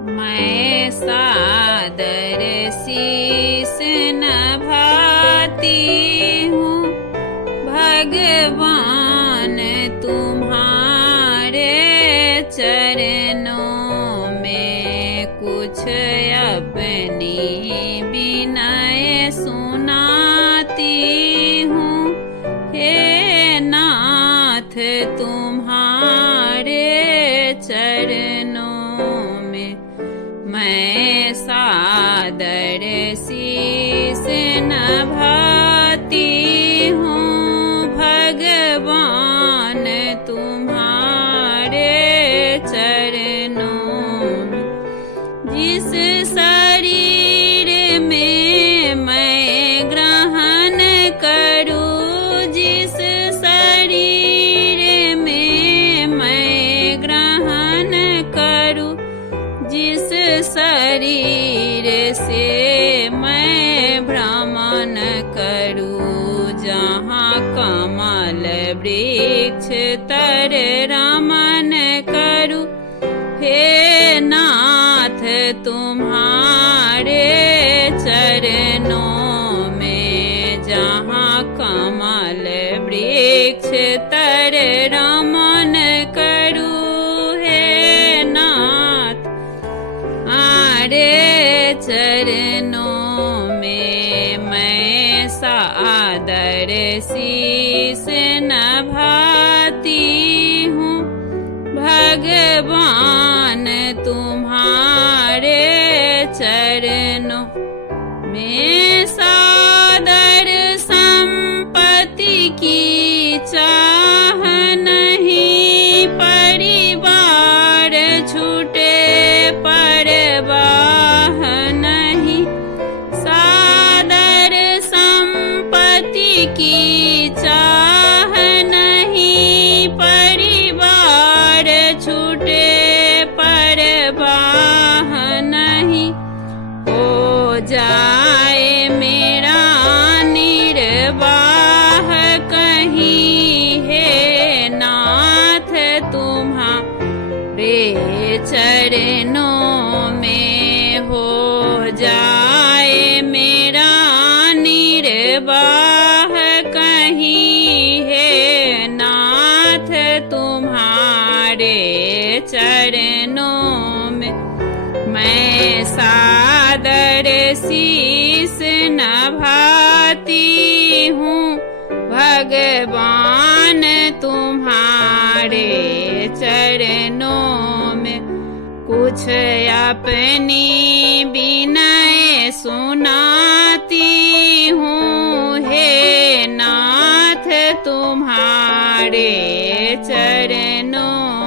मैं सादर शीस नभाती हूँ भगवान तुम्हारे चरणों में। कुछ अपनी विनय सुनाती हूँ हे नाथ तुम्हारे चरणों में। मैं सादर शीस नभाती हूँ भगवान तुम्हारे चरणों में। जिस शरीर में मैं ग्रहण करूँ, जिस शरीर में मैं ग्रहण करूँ, जिस शरीर से मैं भ्रमण करूँ, जहाँ कमल वृक्ष तर रमन करूँ हे नाथ तुम्हारे चरणों में। जहाँ कमल वृक्ष तर रमन करूँ हे नाथ आरे चरणों में। मैं सादर शीस नभाती हूँ भगवान तुम्हारे चरणों में। सादर संपत्ति की चाह नहीं, परिवार छूटे परवाह नहीं। सादर संपत्ति की चाह नहीं, परिवार छूटे परवाह नहीं। हो जाए मेरा निर्वाह कहीं हे नाथ तुम्हारे चरणों में। हो जाए मेरा निर्वाह कहीं हे नाथ तुम्हारे चरणों में। मैं सादर शीस नभाती हूँ भगवान तुम्हारे चरणों में। कुछ अपनी विनय सुनाती हूँ हे नाथ तुम्हारे चरणों